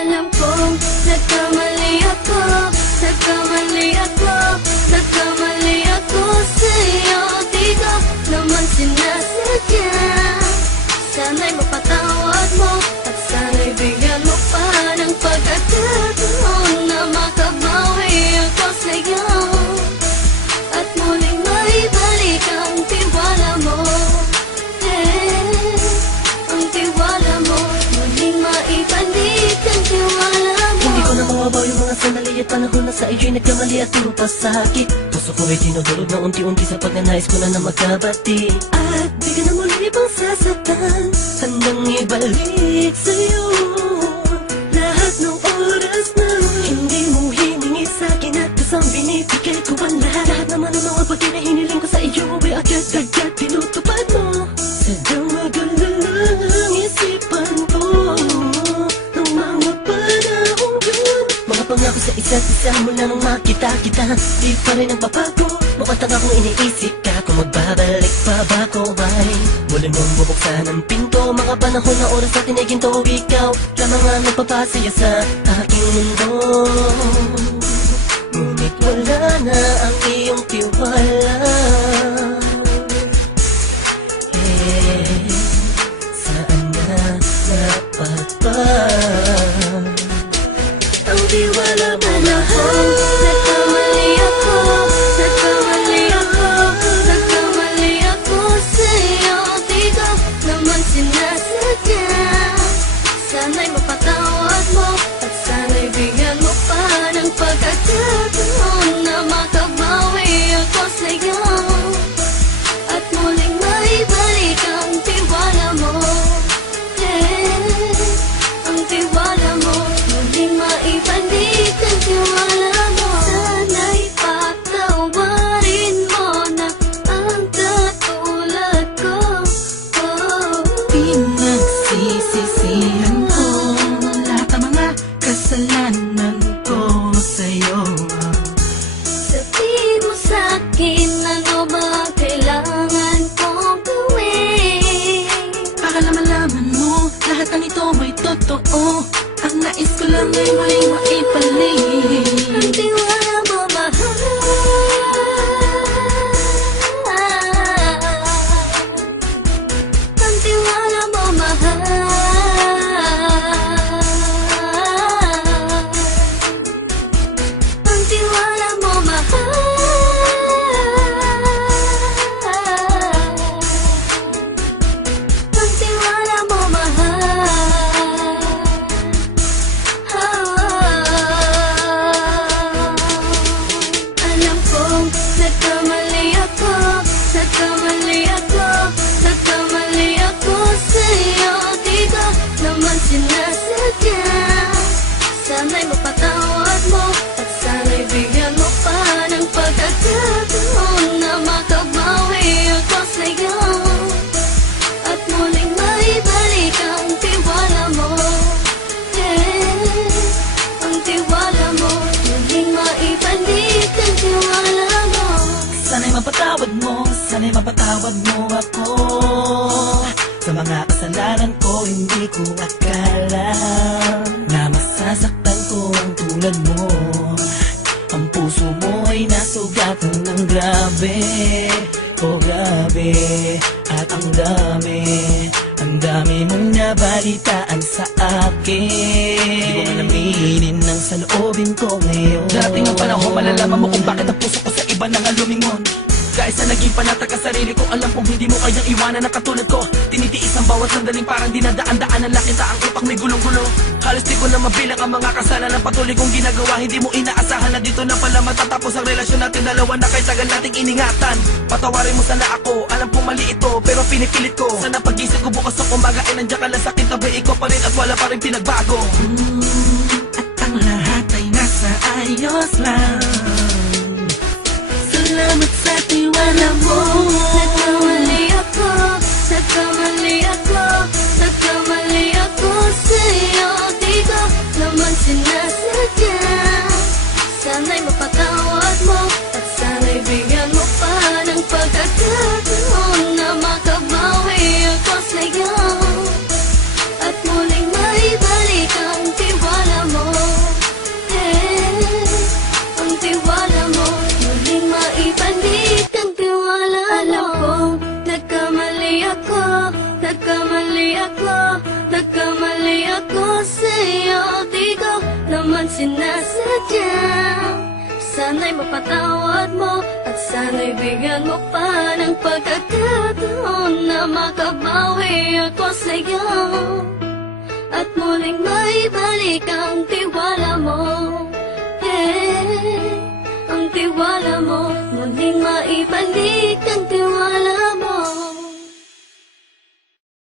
Alam kong nagkamali ako, nagkamali ako, nagkamali ako sa'yo. Di ko naman sinasadya. Sana'y mapatawad mo at sana'y bigyan mo pa ng pagkakataon na makabawi ako sa'yo at muling maibalik ang tiwala mo. Ang tiwala mo, muling maibalik ang tiwala mo. Hindi ko na mawabaw yung mga sandali at panahon na sa iyo'y nagkamali at puro pasakit. Puso ko ay dinudulog na unti-unti sa pagnanais ko na magkabati. At di ka na muli pang sasaktan, handang ibalik sa'yo lahat ng oras na hindi mo hiningi sa'kin at kusang binibigay ko ang lahat. Lahat naman ng mga bagay na hiniling ko sa iyo ay agad-agad tinutupad mo. Sadyang magalang isipan ko ng mga panahon yun. Mga pangako sa isa't isa mula nung makita kita, di pa rin nagbabago. Mukhang akong iniisip ka kung magbabalik pa ba ko ay muli mong bubuksan ang pinto. Mga panahon na oras natin ay ginto, ikaw lamang ang nagpapasaya sa aking mundo. Ngunit wala na ang iyong tiwala. Saan na dapat ba ang tiwala mo mahal? Nagkamali ako, nagkamali ako, nagkamali ako sa'yo. Di ko naman sinasadya. Sana'y mapatawad mo at sana'y bigyan mo pa ng pagkakataon na makabawi ako sa'yo at muling maibalik ang tiwala mo. Ang tiwala mo, muling maibalik ang tiwala mo. Sana'y patawarin mo na ang katulad ko. Pinagsisisihan ko lahat ng mga kasalanan ko sa'yo. Sabihin mo sa'kin ano ba kailangan kong gawin Para malaman mo lahat ng ito ay totoo. Ang nais ko lang ay muling maibalik ang tiwala mo, mahal. Ang tiwala mo, mahal. Ang tiwala mo, mahal. Ang tiwala mo, mahal. Alam kong nagkamali ako, nagkamali ako, nagkamali ako sa'yo. Di ko naman sinasadya. Sana'y mapatawad mo at sana'y bigyan mo pa ng pagkakataon na makabawi ako sa'yo at muling maibalik ang tiwala mo. Ang tiwala mo, muling maibalik ang tiwala mo. Sana'y mapatawad mo ako sa mga kasalanan ko. Hindi ko akala na masasaktan ko ang tulad mo. Ang puso mo ay nasugatan ng grabe. Oh grabe, at ang dami mong nabalitaan sa akin. Di ko man aminin ng saloobin ko ngayon. Darating ang panahon, malalaman mo kung bakit ang puso ko sa iba nang lumingon. Dahil sa naging panatag ka sarili ko, alam kong hindi mo kayang iwanan na katulad ko. Tinitiis ang bawat sandaling parang dinadaan-daan ang lakita ang utak may gulong-gulo. Halos di ko na mabilang ang mga kasalanan na patuloy kong ginagawa. Hindi mo inaasahan na dito na pala matatapos ang relasyon natin dalawa na kahit tagal nating iningatan. Patawarin mo sana ako, alam kong mali ito pero pinipilit ko. Sana pag-isip ko bukas sa kumbaga ay nandiyan ka lang sa kintabay ko pa rin at wala pa rin pinagbago. At ang lahat ay nasa ayos lang. Salamat sa tiwala mo. Nagkamali ako, nagkamali ako, nagkamali ako sa'yo. Di ko naman sinasadya. Sana'y mapatawad mo at sana'y bigyan mo pa ng pagkakataon na makabawi ako sa'yo at muling maibalik ang tiwala Nagkamali ako sa'yo, di ko naman sinasadya. Sana'y mapatawad mo at sana'y bigyan mo pa ng pagkakataon na makabawi ako sa'yo at muling maibalik ang tiwala mo. Ang tiwala mo, muling maibalik ang tiwala